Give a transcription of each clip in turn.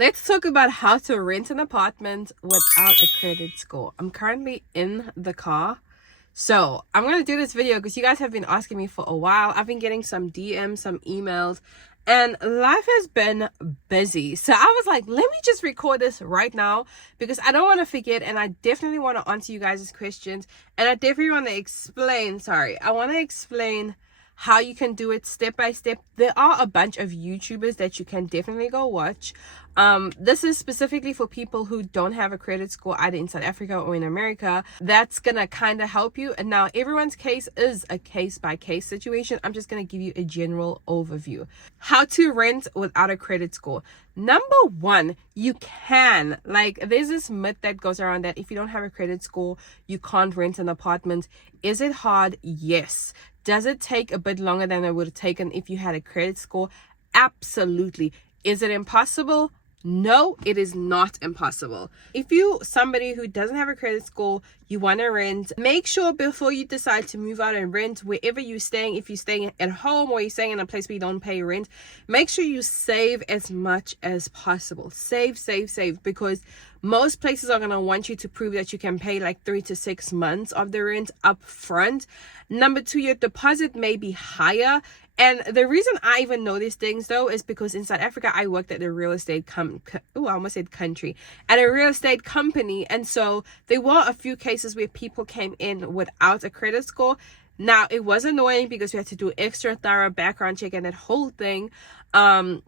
Let's talk about how to rent an apartment without a credit score. I'm currently in the car. So I'm going to do this video because you guys have been asking me for a while. I've been getting some DMs, some emails, and life has been busy. So I was like, let me just record this right now because I don't want to forget, and I definitely want to answer you guys' questions. And I definitely want to explain, I want to explain how you can do it step by step. There are a bunch of YouTubers that you can definitely go watch. This is specifically for people who don't have a credit score either in South Africa or in America. That's gonna kind of help you. And now everyone's case is a case by case situation. I'm just gonna give you a general overview. How to rent without a credit score. Number one, you can, there's this myth that goes around that if you don't have a credit score, you can't rent an apartment. Is it hard? Yes. Does it take a bit longer than it would have taken if you had a credit score? Absolutely. Is it impossible? No, it is not impossible. If you somebody who doesn't have a credit score, you want to rent, make sure before you decide to move out and rent wherever you're staying, if you're staying at home or you're staying in a place where you don't pay rent, make sure you save as much as possible. Save, because most places are going to want you to prove that you can pay like 3 to 6 months of the rent up front. Number two, your deposit may be higher. And the reason I even know these things though is because in South Africa I worked at a real estate I almost said country, at a real estate company, and so there were a few cases where people came in without a credit score. Now it was annoying because we had to do extra thorough background check and that whole thing. And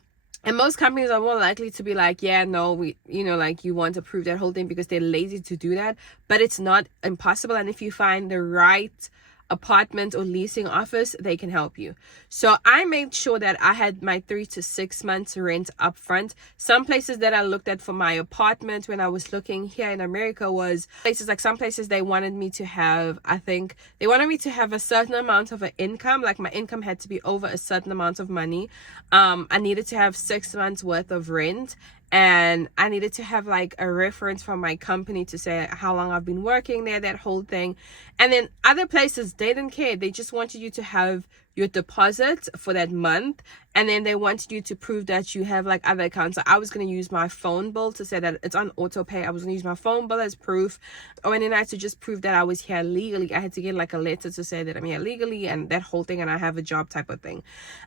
most companies are more likely to be like, yeah, no, we, you want to prove that whole thing because they're lazy to do that. But it's not impossible. And if you find the right apartment or leasing office, they can help you. So I made sure that I had my 3 to 6 months rent up front. Some places that I looked at for my apartment when I was looking here in America was places like some places they wanted me to have, they wanted me to have a certain amount of an income, like my income had to be over a certain amount of money. I needed to have 6 months worth of rent, and I needed to have like a reference from my company to say how long I've been working there, that whole thing. And then other places, they didn't care. They just wanted you to have your deposit for that month, and then they wanted you to prove that you have like other accounts. So I was going to use my phone bill to say that it's on auto pay. I was going to use my phone bill as proof. And then I had to just prove that I was here legally. I had to get like a letter to say that I'm here legally and that whole thing, and I have a job type of thing.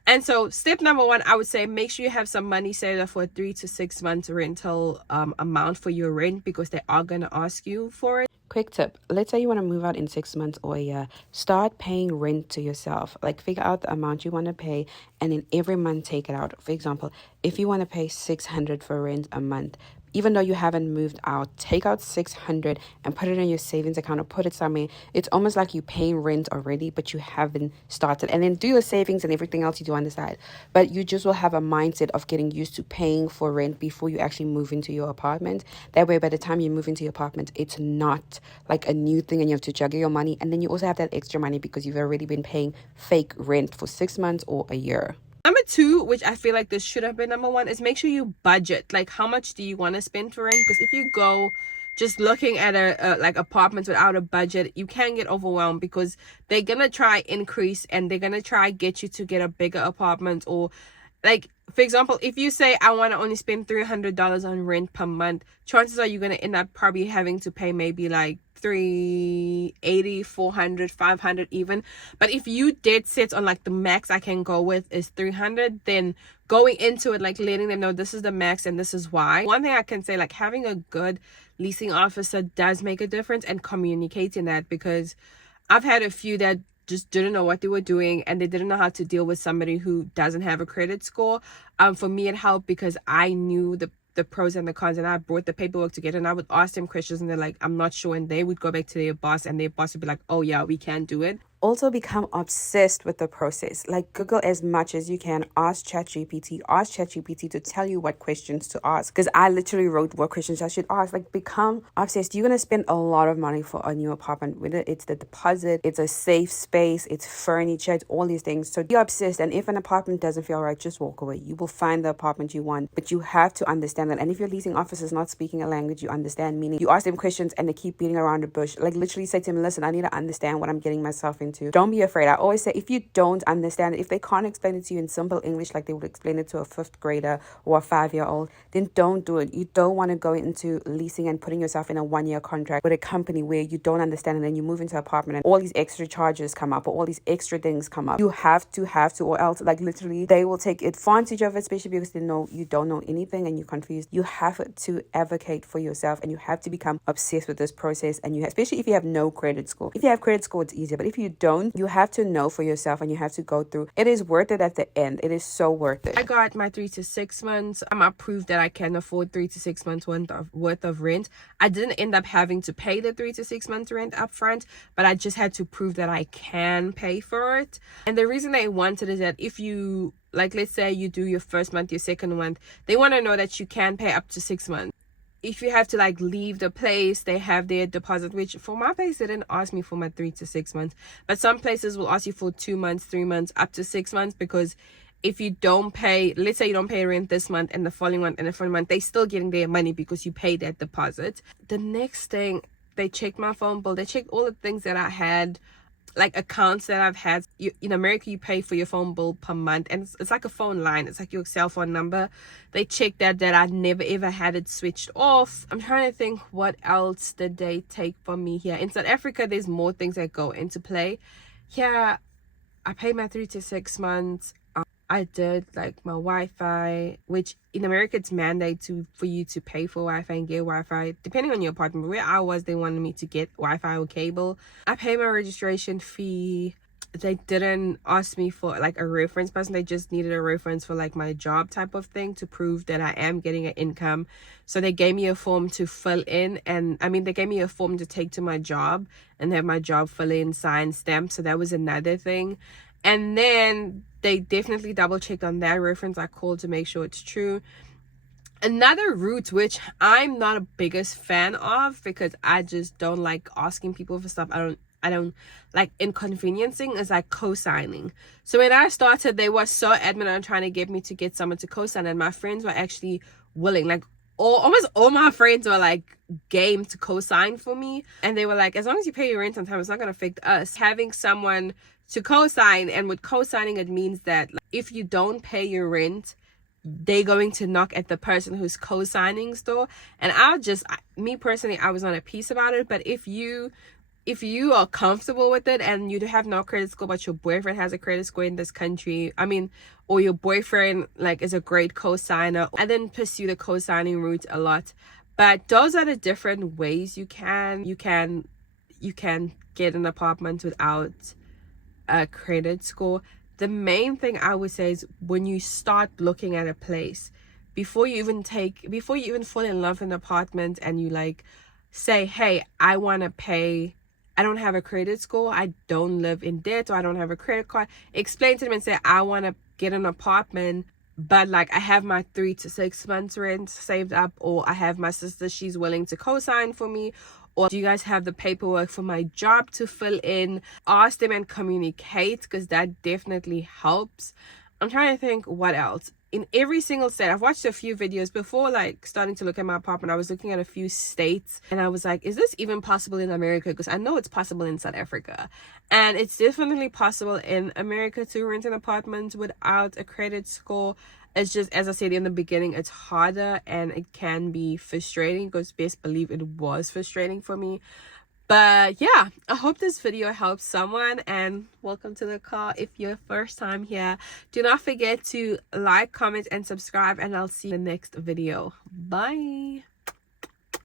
And so step number one, I would say make sure you have some money saved up for a 3 to 6 months rental amount for your rent, because they are going to ask you for it. Quick tip, let's say you want to move out in 6 months or a year, start paying rent to yourself. Like figure out the amount you want to pay and then every month take it out. For example, if you want to pay $600 for rent a month, even though you haven't moved out, take out $600 and put it in your savings account or put it somewhere. It's almost like you're paying rent already, but you haven't started. And then do your savings and everything else you do on the side. But you just will have a mindset of getting used to paying for rent before you actually move into your apartment. That way, by the time you move into your apartment, it's not like a new thing and you have to juggle your money. And then you also have that extra money because you've already been paying fake rent for 6 months or a year. Number two, which I feel like this should have been number one, is make sure you budget. Like, how much do you want to spend for rent? Because if you go just looking at like apartments without a budget, you can get overwhelmed because they're gonna try increase and they're gonna try get you to get a bigger apartment. Or like, for example, if you say I want to only spend $300 on rent per month, chances are you're gonna end up probably having to pay maybe like $380, $400, $500 even. But if you did set on like the max I can go with is $300, then going into it, like letting them know this is the max and this is why. One thing I can say, like having a good leasing officer does make a difference, and communicating that, because I've had a few that just didn't know what they were doing and they didn't know how to deal with somebody who doesn't have a credit score. For me, it helped because I knew the pros and the cons, and I brought the paperwork together and I would ask them questions and they're like, I'm not sure, and they would go back to their boss and their boss would be like, oh yeah, we can do it. Also become obsessed with the process. Like Google as much as you can. Ask ChatGPT to tell you what questions to ask. Because I literally wrote what questions I should ask. Like become obsessed. You're going to spend a lot of money for a new apartment. Whether it's the deposit, it's a safe space, it's furniture, it's all these things. So be obsessed. And if an apartment doesn't feel right, just walk away. You will find the apartment you want. But you have to understand that. And if your leasing officer is not speaking a language you understand, meaning you ask them questions and they keep beating around the bush. Like literally say to them, listen, I need to understand what I'm getting myself into. to. Don't be afraid. I always say, if you don't understand it, if they can't explain it to you in simple English like they would explain it to a 5th grader or a 5-year-old, then don't do it. You don't want to go into leasing and putting yourself in a 1-year contract with a company where you don't understand, and then you move into an apartment and all these extra charges come up or all these extra things come up. You have to, or else like literally they will take advantage of it, especially because they know you don't know anything and you're confused. You have to advocate for yourself, and you have to become obsessed with this process. And you especially if you have no credit score. If you have credit score, it's easier, but if you don't, you have to know for yourself and you have to go through. It is worth it at the end. It is so worth it. I got my 3 to 6 months. I proved that I can afford 3 to 6 months worth of rent. I didn't end up having to pay the 3 to 6 months rent up front, but I just had to prove that I can pay for it. And the reason they wanted is that if you, like, let's say you do your first month, your second month, they want to know that you can pay up to 6 months. If you have to like leave the place, they have their deposit, which for my place, they didn't ask me for my 3 to 6 months, but some places will ask you for 2 months, 3 months, up to 6 months, because if you don't pay, let's say you don't pay rent this month and the following month and the following month, they still getting their money because you paid that deposit. The next thing, they checked my phone bill. They checked all the things that I had, like accounts that I've had. In America, you pay for your phone bill per month, and it's like a phone line. It's like your cell phone number. They checked that I never ever had it switched off. I'm trying to think, what else did they take from me here? In South Africa, there's more things that go into play. Here, I paid my 3 to 6 months. I did like my Wi-Fi, which in America it's mandated for you to pay for Wi-Fi and get Wi-Fi depending on your apartment. Where I was, they wanted me to get Wi-Fi or cable. I paid my registration fee. They didn't ask me for like a reference person. They just needed a reference for like my job type of thing to prove that I am getting an income. So they gave me a form to fill in, and they gave me a form to take to my job and have my job fill in, sign, stamp. So that was another thing. And then they definitely double checked on that reference. I called to make sure it's true. Another route, which I'm not a biggest fan of because I just don't like asking people for stuff. I don't like inconveniencing, is like co-signing. So when I started, they were so adamant on trying to get me to get someone to co-sign, and my friends were actually willing. Like almost all my friends were like game to co-sign for me, and they were like, as long as you pay your rent on time, it's not going to affect us. Having someone to co-sign, and with co-signing, it means that if you don't pay your rent, they're going to knock at the person who's co-signing store. And me personally, I was not at peace about it. But if you are comfortable with it and you have no credit score, but your boyfriend has a credit score in this country, or your boyfriend like is a great co-signer, I didn't pursue the co-signing route a lot. But those are the different ways you can get an apartment without a credit score. The main thing I would say is when you start looking at a place, before you even fall in love with an apartment and you like say, hey, I want to pay, I don't have a credit score, I don't live in debt, or I don't have a credit card, explain to them and say, I want to get an apartment, but like I have my 3 to 6 months rent saved up, or I have my sister, she's willing to co-sign for me, or do you guys have the paperwork for my job to fill in? Ask them and communicate, because that definitely helps. I'm trying to think what else. In every single state, I've watched a few videos before like starting to look at my apartment. I was looking at a few states and I was like, is this even possible in America? Because I know it's possible in South Africa, and it's definitely possible in America to rent an apartment without a credit score. It's just, as I said in the beginning, it's harder and it can be frustrating, because best believe it was frustrating for me. But yeah, I hope this video helps someone, and welcome to the car if you're first time here. Do not forget to like, comment, and subscribe, and I'll see you in the next video. Bye.